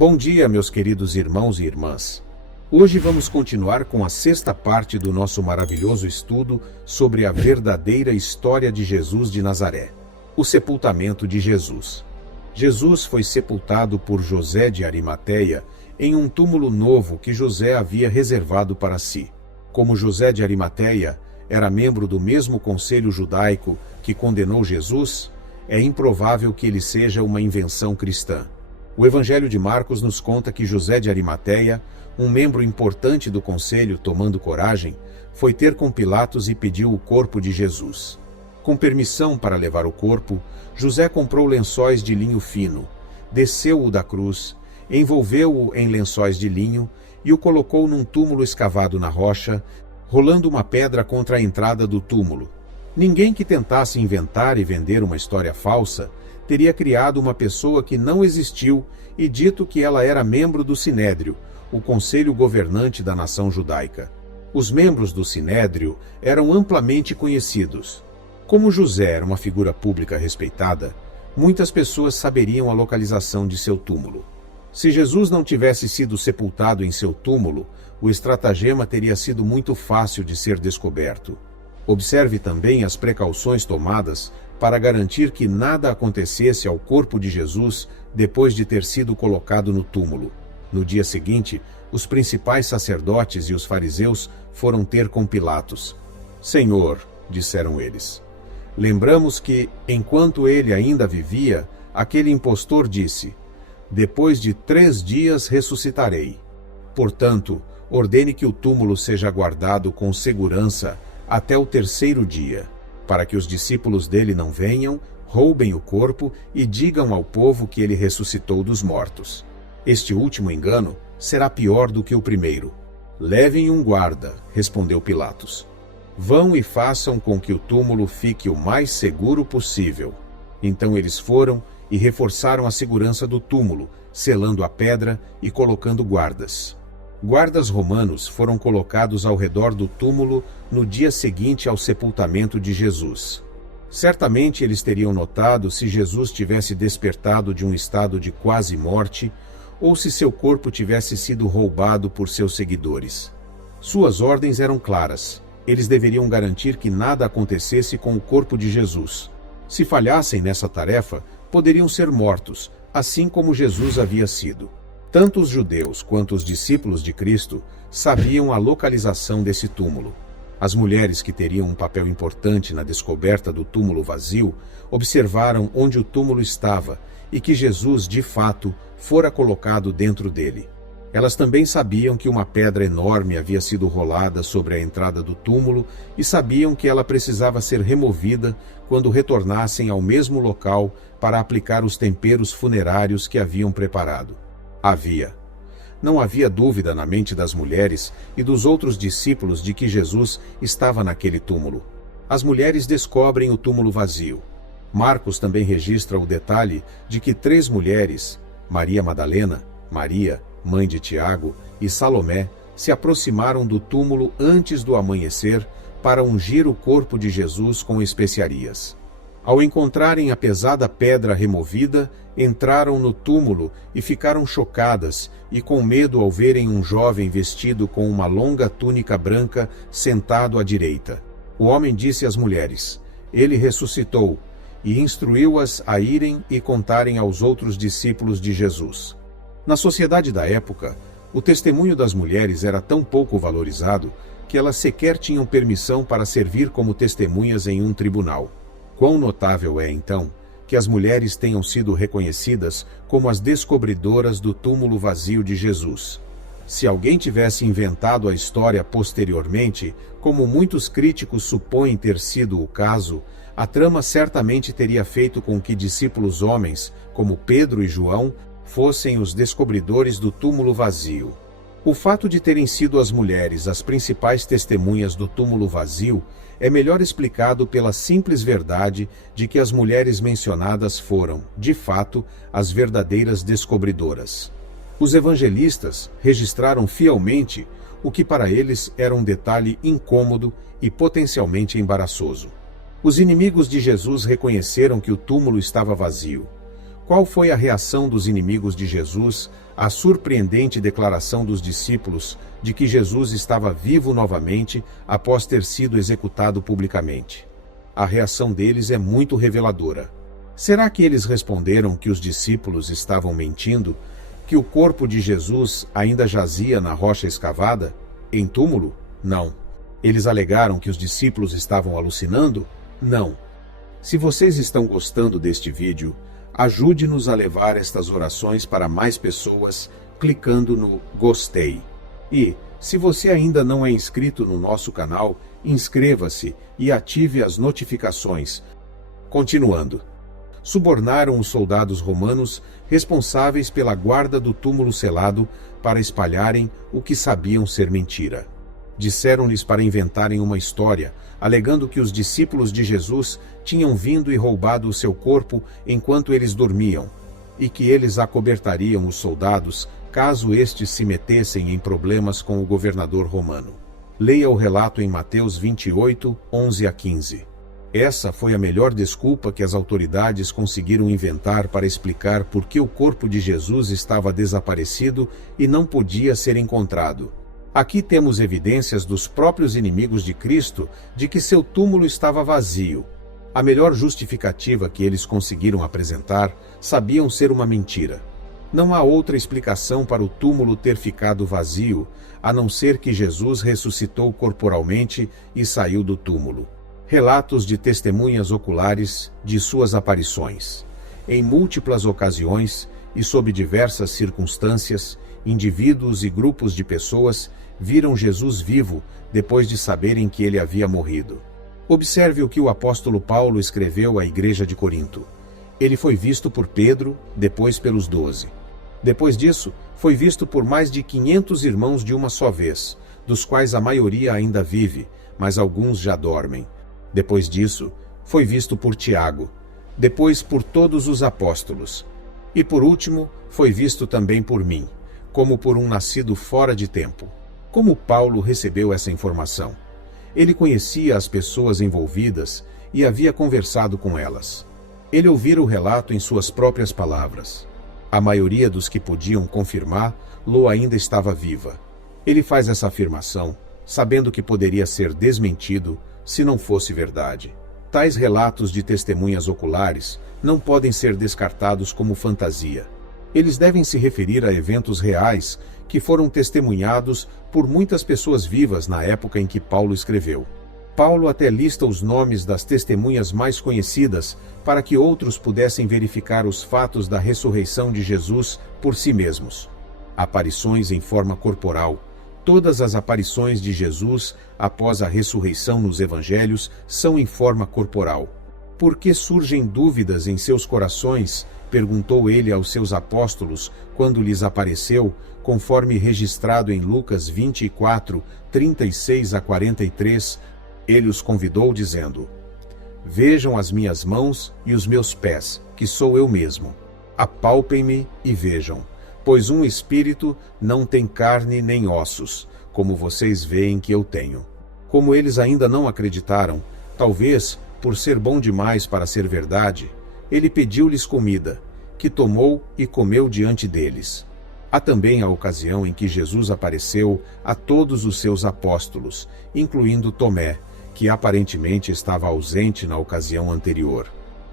Bom dia, meus queridos irmãos e irmãs. Hoje vamos continuar com a sexta parte do nosso maravilhoso estudo sobre a verdadeira história de Jesus de Nazaré, o sepultamento de Jesus. Jesus foi sepultado por José de Arimateia em um túmulo novo que José havia reservado para si. Como José de Arimateia era membro do mesmo conselho judaico que condenou Jesus, é improvável que ele seja uma invenção cristã. O Evangelho de Marcos nos conta que José de Arimateia, um membro importante do conselho tomando coragem, foi ter com Pilatos e pediu o corpo de Jesus. Com permissão para levar o corpo, José comprou lençóis de linho fino, desceu-o da cruz, envolveu-o em lençóis de linho e o colocou num túmulo escavado na rocha, rolando uma pedra contra a entrada do túmulo. Ninguém que tentasse inventar e vender uma história falsa teria criado uma pessoa que não existiu e dito que ela era membro do Sinédrio, o conselho governante da nação judaica. Os membros do Sinédrio eram amplamente conhecidos. Como José era uma figura pública respeitada, muitas pessoas saberiam a localização de seu túmulo. Se Jesus não tivesse sido sepultado em seu túmulo, o estratagema teria sido muito fácil de ser descoberto. Observe também as precauções tomadas para garantir que nada acontecesse ao corpo de Jesus depois de ter sido colocado no túmulo. No dia seguinte, os principais sacerdotes e os fariseus foram ter com Pilatos. "Senhor", disseram eles, "lembramos que, enquanto ele ainda vivia, aquele impostor disse: 'Depois de 3 dias ressuscitarei.' Portanto, ordene que o túmulo seja guardado com segurança até o 3º dia, para que os discípulos dele não venham, roubem o corpo e digam ao povo que ele ressuscitou dos mortos. Este último engano será pior do que o primeiro." "Levem um guarda", respondeu Pilatos. "Vão e façam com que o túmulo fique o mais seguro possível." Então eles foram e reforçaram a segurança do túmulo, selando a pedra e colocando guardas. Guardas romanos foram colocados ao redor do túmulo no dia seguinte ao sepultamento de Jesus. Certamente eles teriam notado se Jesus tivesse despertado de um estado de quase morte ou se seu corpo tivesse sido roubado por seus seguidores. Suas ordens eram claras. Eles deveriam garantir que nada acontecesse com o corpo de Jesus. Se falhassem nessa tarefa, poderiam ser mortos, assim como Jesus havia sido. Tanto os judeus quanto os discípulos de Cristo sabiam a localização desse túmulo. As mulheres que teriam um papel importante na descoberta do túmulo vazio observaram onde o túmulo estava e que Jesus, de fato, fora colocado dentro dele. Elas também sabiam que uma pedra enorme havia sido rolada sobre a entrada do túmulo e sabiam que ela precisava ser removida quando retornassem ao mesmo local para aplicar os temperos funerários que haviam preparado. Não havia dúvida na mente das mulheres e dos outros discípulos de que Jesus estava naquele túmulo. As mulheres descobrem o túmulo vazio. Marcos também registra o detalhe de que 3 mulheres, Maria Madalena, Maria, mãe de Tiago, e Salomé, se aproximaram do túmulo antes do amanhecer para ungir o corpo de Jesus com especiarias. Ao encontrarem a pesada pedra removida, entraram no túmulo e ficaram chocadas e com medo ao verem um jovem vestido com uma longa túnica branca sentado à direita. O homem disse às mulheres: "Ele ressuscitou", e instruiu-as a irem e contarem aos outros discípulos de Jesus. Na sociedade da época, o testemunho das mulheres era tão pouco valorizado que elas sequer tinham permissão para servir como testemunhas em um tribunal. Quão notável é, então, que as mulheres tenham sido reconhecidas como as descobridoras do túmulo vazio de Jesus. Se alguém tivesse inventado a história posteriormente, como muitos críticos supõem ter sido o caso, a trama certamente teria feito com que discípulos homens, como Pedro e João, fossem os descobridores do túmulo vazio. O fato de terem sido as mulheres as principais testemunhas do túmulo vazio é melhor explicado pela simples verdade de que as mulheres mencionadas foram, de fato, as verdadeiras descobridoras. Os evangelistas registraram fielmente o que para eles era um detalhe incômodo e potencialmente embaraçoso. Os inimigos de Jesus reconheceram que o túmulo estava vazio. Qual foi a reação dos inimigos de Jesus A surpreendente declaração dos discípulos de que Jesus estava vivo novamente após ter sido executado publicamente. A reação deles é muito reveladora. Será que eles responderam que os discípulos estavam mentindo? Que o corpo de Jesus ainda jazia na rocha escavada? Em túmulo? Não. Eles alegaram que os discípulos estavam alucinando? Não. Se vocês estão gostando deste vídeo, ajude-nos a levar estas orações para mais pessoas clicando no gostei. E, se você ainda não é inscrito no nosso canal, inscreva-se e ative as notificações. Continuando. Subornaram os soldados romanos responsáveis pela guarda do túmulo selado para espalharem o que sabiam ser mentira. Disseram-lhes para inventarem uma história, alegando que os discípulos de Jesus tinham vindo e roubado o seu corpo enquanto eles dormiam, e que eles acobertariam os soldados caso estes se metessem em problemas com o governador romano. Leia o relato em Mateus 28, 11 a 15. Essa foi a melhor desculpa que as autoridades conseguiram inventar para explicar por que o corpo de Jesus estava desaparecido e não podia ser encontrado. Aqui temos evidências dos próprios inimigos de Cristo de que seu túmulo estava vazio. A melhor justificativa que eles conseguiram apresentar sabiam ser uma mentira. Não há outra explicação para o túmulo ter ficado vazio, a não ser que Jesus ressuscitou corporalmente e saiu do túmulo. Relatos de testemunhas oculares de suas aparições. Em múltiplas ocasiões e sob diversas circunstâncias, indivíduos e grupos de pessoas viram Jesus vivo depois de saberem que ele havia morrido. Observe o que o apóstolo Paulo escreveu à igreja de Corinto. Ele foi visto por Pedro, depois pelos 12. Depois disso, foi visto por mais de 500 irmãos de uma só vez, dos quais a maioria ainda vive, mas alguns já dormem. Depois disso, foi visto por Tiago, depois por todos os apóstolos. E por último, foi visto também por mim, como por um nascido fora de tempo. Como Paulo recebeu essa informação? Ele conhecia as pessoas envolvidas e havia conversado com elas. Ele ouvira o relato em suas próprias palavras. A maioria dos que podiam confirmar-lo ainda estava viva. Ele faz essa afirmação, sabendo que poderia ser desmentido se não fosse verdade. Tais relatos de testemunhas oculares não podem ser descartados como fantasia. Eles devem se referir a eventos reais que foram testemunhados por muitas pessoas vivas na época em que Paulo escreveu. Paulo até lista os nomes das testemunhas mais conhecidas para que outros pudessem verificar os fatos da ressurreição de Jesus por si mesmos. Aparições em forma corporal. Todas as aparições de Jesus após a ressurreição nos evangelhos são em forma corporal. Por que surgem dúvidas em seus corações? Perguntou ele aos seus apóstolos quando lhes apareceu, conforme registrado em Lucas 24, 36 a 43, ele os convidou dizendo: Vejam as minhas mãos e os meus pés, que sou eu mesmo. Apalpem-me e vejam, pois um espírito não tem carne nem ossos, como vocês veem que eu tenho. Como eles ainda não acreditaram, talvez por ser bom demais para ser verdade, ele pediu-lhes comida, que tomou e comeu diante deles. Há também a ocasião em que Jesus apareceu a todos os seus apóstolos, incluindo Tomé, que aparentemente estava ausente na ocasião anterior.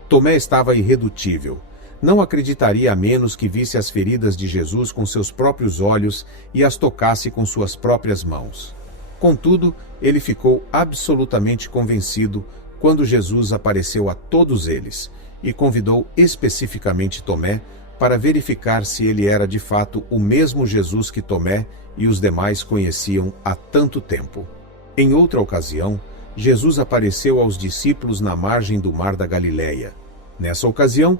Tomé estava irredutível. Não acreditaria a menos que visse as feridas de Jesus com seus próprios olhos e as tocasse com suas próprias mãos. Contudo, ele ficou absolutamente convencido quando Jesus apareceu a todos eles e convidou especificamente Tomé para verificar se ele era de fato o mesmo Jesus que Tomé e os demais conheciam há tanto tempo. Em outra ocasião, Jesus apareceu aos discípulos na margem do mar da Galileia. Nessa ocasião,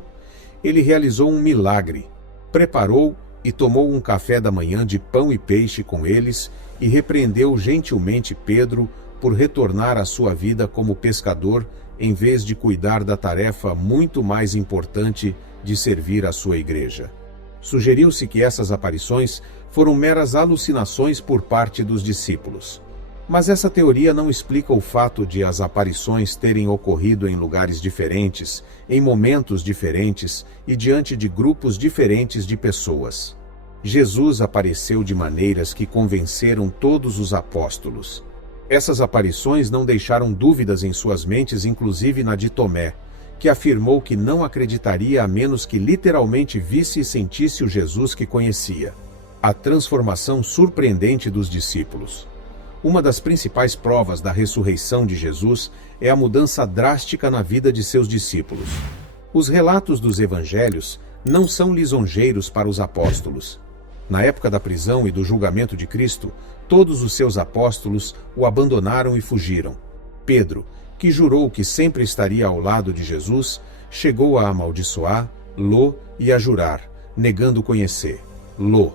ele realizou um milagre. Preparou e tomou um café da manhã de pão e peixe com eles e repreendeu gentilmente Pedro por retornar à sua vida como pescador em vez de cuidar da tarefa muito mais importante de servir a sua igreja. Sugeriu-se que essas aparições foram meras alucinações por parte dos discípulos. Mas essa teoria não explica o fato de as aparições terem ocorrido em lugares diferentes, em momentos diferentes e diante de grupos diferentes de pessoas. Jesus apareceu de maneiras que convenceram todos os apóstolos. Essas aparições não deixaram dúvidas em suas mentes, inclusive na de Tomé, que afirmou que não acreditaria a menos que literalmente visse e sentisse o Jesus que conhecia. A transformação surpreendente dos discípulos. Uma das principais provas da ressurreição de Jesus é a mudança drástica na vida de seus discípulos. Os relatos dos evangelhos não são lisonjeiros para os apóstolos. Na época da prisão e do julgamento de Cristo, todos os seus apóstolos o abandonaram e fugiram. Pedro, que jurou que sempre estaria ao lado de Jesus, chegou a amaldiçoá-lo e a jurar, negando conhecer-lo.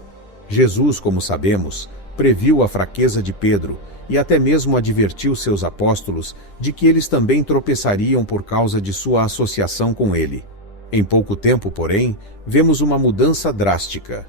Jesus, como sabemos, previu a fraqueza de Pedro e até mesmo advertiu seus apóstolos de que eles também tropeçariam por causa de sua associação com ele. Em pouco tempo, porém, vemos uma mudança drástica.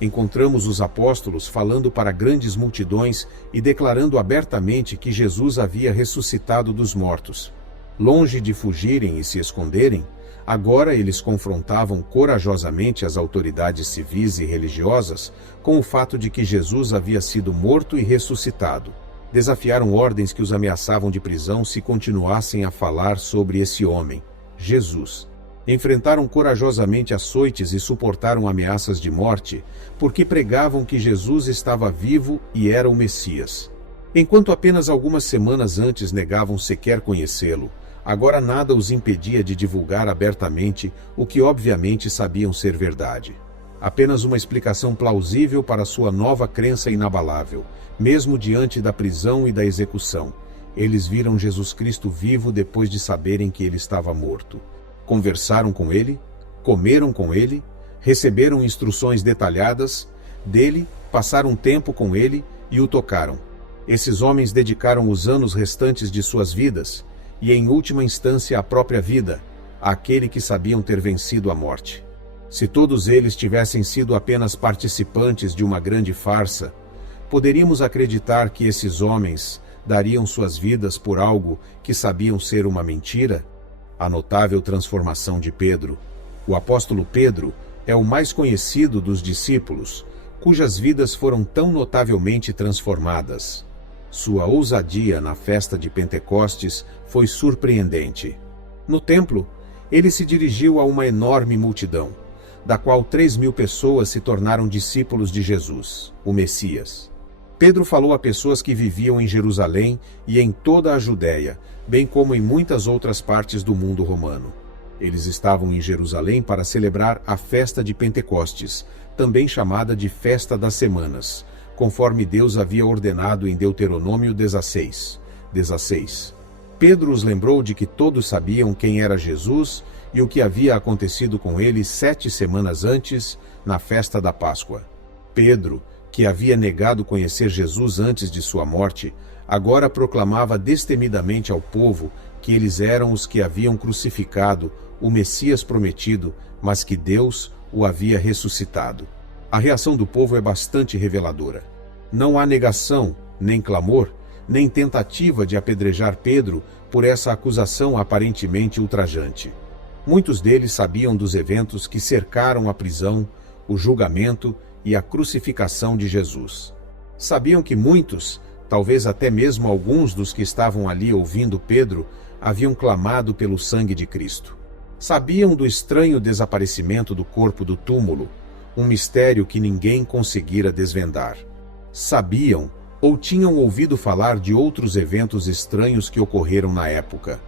Encontramos os apóstolos falando para grandes multidões e declarando abertamente que Jesus havia ressuscitado dos mortos. Longe de fugirem e se esconderem, agora eles confrontavam corajosamente as autoridades civis e religiosas com o fato de que Jesus havia sido morto e ressuscitado. Desafiaram ordens que os ameaçavam de prisão se continuassem a falar sobre esse homem, Jesus. Enfrentaram corajosamente açoites e suportaram ameaças de morte, porque pregavam que Jesus estava vivo e era o Messias. Enquanto apenas algumas semanas antes negavam sequer conhecê-lo, agora nada os impedia de divulgar abertamente o que obviamente sabiam ser verdade. Apenas uma explicação plausível para sua nova crença inabalável, mesmo diante da prisão e da execução. Eles viram Jesus Cristo vivo depois de saberem que ele estava morto. Conversaram com ele, comeram com ele, receberam instruções detalhadas dele, passaram tempo com ele e o tocaram. Esses homens dedicaram os anos restantes de suas vidas, e em última instância a própria vida, àquele que sabiam ter vencido a morte. Se todos eles tivessem sido apenas participantes de uma grande farsa, poderíamos acreditar que esses homens dariam suas vidas por algo que sabiam ser uma mentira? A notável transformação de Pedro. O apóstolo Pedro é o mais conhecido dos discípulos, cujas vidas foram tão notavelmente transformadas. Sua ousadia na festa de Pentecostes foi surpreendente. No templo, ele se dirigiu a uma enorme multidão, da qual 3.000 pessoas se tornaram discípulos de Jesus, o Messias. Pedro falou a pessoas que viviam em Jerusalém e em toda a Judéia, bem como em muitas outras partes do mundo romano. Eles estavam em Jerusalém para celebrar a festa de Pentecostes, também chamada de Festa das Semanas, conforme Deus havia ordenado em Deuteronômio 16. Pedro os lembrou de que todos sabiam quem era Jesus e o que havia acontecido com ele 7 semanas antes, na festa da Páscoa. Pedro, que havia negado conhecer Jesus antes de sua morte, agora proclamava destemidamente ao povo que eles eram os que haviam crucificado o Messias prometido, mas que Deus o havia ressuscitado. A reação do povo é bastante reveladora. Não há negação, nem clamor, nem tentativa de apedrejar Pedro por essa acusação aparentemente ultrajante. Muitos deles sabiam dos eventos que cercaram a prisão, o julgamento e a crucificação de Jesus. Sabiam que muitos, talvez até mesmo alguns dos que estavam ali ouvindo Pedro, haviam clamado pelo sangue de Cristo. Sabiam do estranho desaparecimento do corpo do túmulo, um mistério que ninguém conseguira desvendar. Sabiam ou tinham ouvido falar de outros eventos estranhos que ocorreram na época.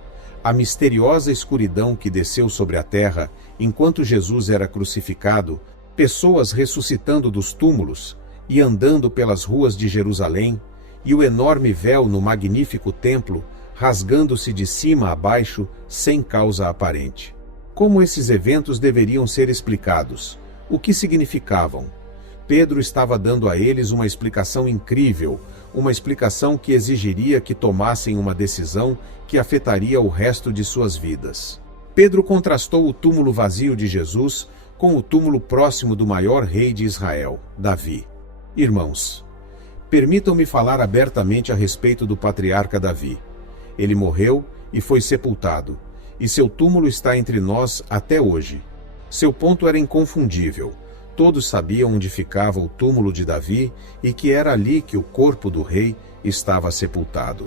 A misteriosa escuridão que desceu sobre a terra enquanto Jesus era crucificado, pessoas ressuscitando dos túmulos e andando pelas ruas de Jerusalém, e o enorme véu no magnífico templo rasgando-se de cima a baixo sem causa aparente. Como esses eventos deveriam ser explicados? O que significavam? Pedro estava dando a eles uma explicação incrível, uma explicação que exigiria que tomassem uma decisão que afetaria o resto de suas vidas. Pedro contrastou o túmulo vazio de Jesus com o túmulo próximo do maior rei de Israel, Davi. Irmãos, permitam-me falar abertamente a respeito do patriarca Davi. Ele morreu e foi sepultado, e seu túmulo está entre nós até hoje. Seu ponto era inconfundível. Todos sabiam onde ficava o túmulo de Davi e que era ali que o corpo do rei estava sepultado.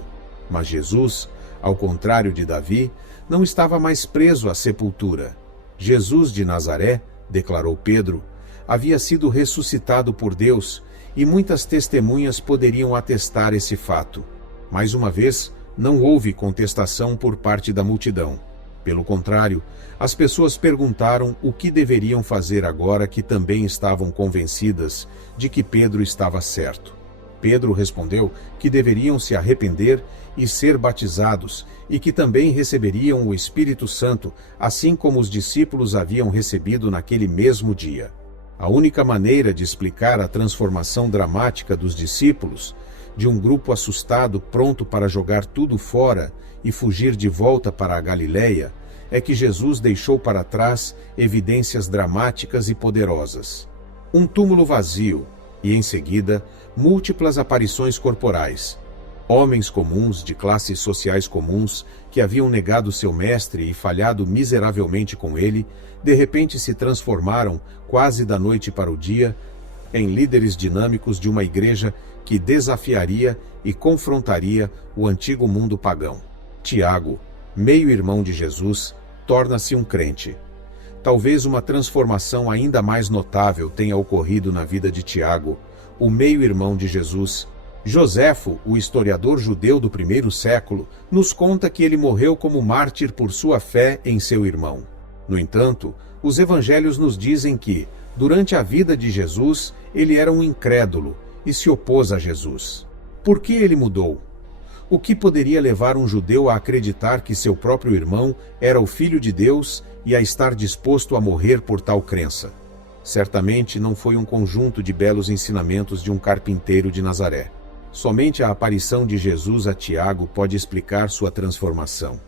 Mas Jesus, ao contrário de Davi, não estava mais preso à sepultura. Jesus de Nazaré, declarou Pedro, havia sido ressuscitado por Deus e muitas testemunhas poderiam atestar esse fato. Mais uma vez, não houve contestação por parte da multidão. Pelo contrário, as pessoas perguntaram o que deveriam fazer agora que também estavam convencidas de que Pedro estava certo. Pedro respondeu que deveriam se arrepender e ser batizados e que também receberiam o Espírito Santo, assim como os discípulos haviam recebido naquele mesmo dia. A única maneira de explicar a transformação dramática dos discípulos, de um grupo assustado pronto para jogar tudo fora e fugir de volta para a Galileia, é que Jesus deixou para trás evidências dramáticas e poderosas. Um túmulo vazio e, em seguida, múltiplas aparições corporais. Homens comuns, de classes sociais comuns, que haviam negado seu mestre e falhado miseravelmente com ele, de repente se transformaram, quase da noite para o dia, em líderes dinâmicos de uma igreja que desafiaria e confrontaria o antigo mundo pagão. Tiago, meio-irmão de Jesus, torna-se um crente. Talvez uma transformação ainda mais notável tenha ocorrido na vida de Tiago, o meio-irmão de Jesus. Joséfo, o historiador judeu do primeiro século, nos conta que ele morreu como mártir por sua fé em seu irmão. No entanto, os evangelhos nos dizem que, durante a vida de Jesus, ele era um incrédulo e se opôs a Jesus. Por que ele mudou? O que poderia levar um judeu a acreditar que seu próprio irmão era o Filho de Deus e a estar disposto a morrer por tal crença? Certamente não foi um conjunto de belos ensinamentos de um carpinteiro de Nazaré. Somente a aparição de Jesus a Tiago pode explicar sua transformação.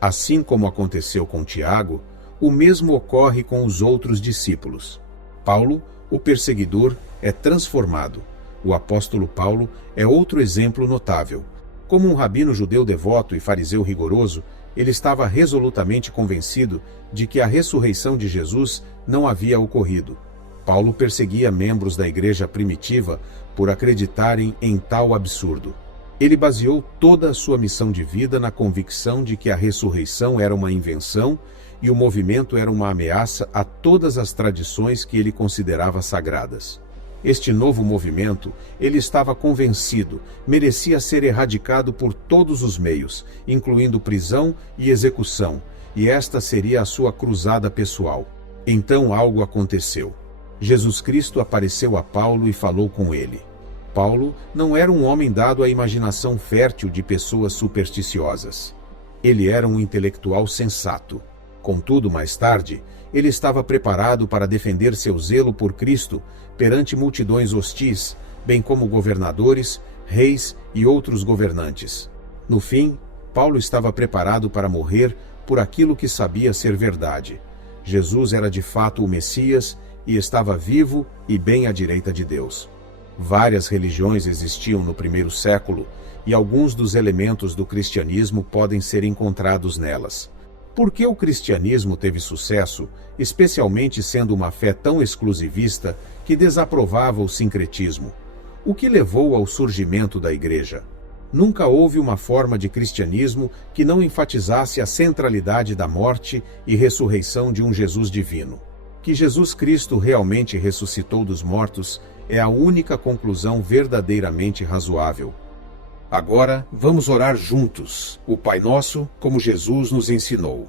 Assim como aconteceu com Tiago, o mesmo ocorre com os outros discípulos. Paulo, o perseguidor, é transformado. O apóstolo Paulo é outro exemplo notável. Como um rabino judeu devoto e fariseu rigoroso, ele estava resolutamente convencido de que a ressurreição de Jesus não havia ocorrido. Paulo perseguia membros da igreja primitiva por acreditarem em tal absurdo. Ele baseou toda a sua missão de vida na convicção de que a ressurreição era uma invenção e o movimento era uma ameaça a todas as tradições que ele considerava sagradas. Este novo movimento, ele estava convencido, merecia ser erradicado por todos os meios, incluindo prisão e execução, e esta seria a sua cruzada pessoal. Então algo aconteceu. Jesus Cristo apareceu a Paulo e falou com ele. Paulo não era um homem dado à imaginação fértil de pessoas supersticiosas. Ele era um intelectual sensato. Contudo, mais tarde, ele estava preparado para defender seu zelo por Cristo perante multidões hostis, bem como governadores, reis e outros governantes. No fim, Paulo estava preparado para morrer por aquilo que sabia ser verdade. Jesus era de fato o Messias e estava vivo e bem à direita de Deus. Várias religiões existiam no primeiro século e alguns dos elementos do cristianismo podem ser encontrados nelas. Por que o cristianismo teve sucesso, especialmente sendo uma fé tão exclusivista que desaprovava o sincretismo? O que levou ao surgimento da igreja? Nunca houve uma forma de cristianismo que não enfatizasse a centralidade da morte e ressurreição de um Jesus divino. Que Jesus Cristo realmente ressuscitou dos mortos é a única conclusão verdadeiramente razoável. Agora, vamos orar juntos, o Pai Nosso, como Jesus nos ensinou.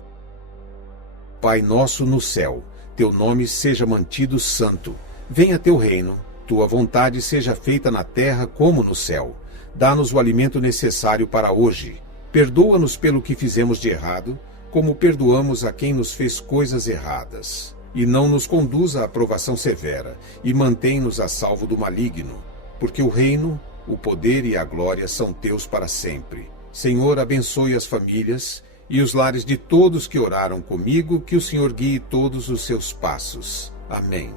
Pai nosso no céu, teu nome seja mantido santo. Venha teu reino, tua vontade seja feita na terra como no céu. Dá-nos o alimento necessário para hoje. Perdoa-nos pelo que fizemos de errado, como perdoamos a quem nos fez coisas erradas. E não nos conduza à provação severa, e mantém-nos a salvo do maligno. Porque o reino, o poder e a glória são teus para sempre. Senhor, abençoe as famílias e os lares de todos que oraram comigo, que o Senhor guie todos os seus passos. Amém.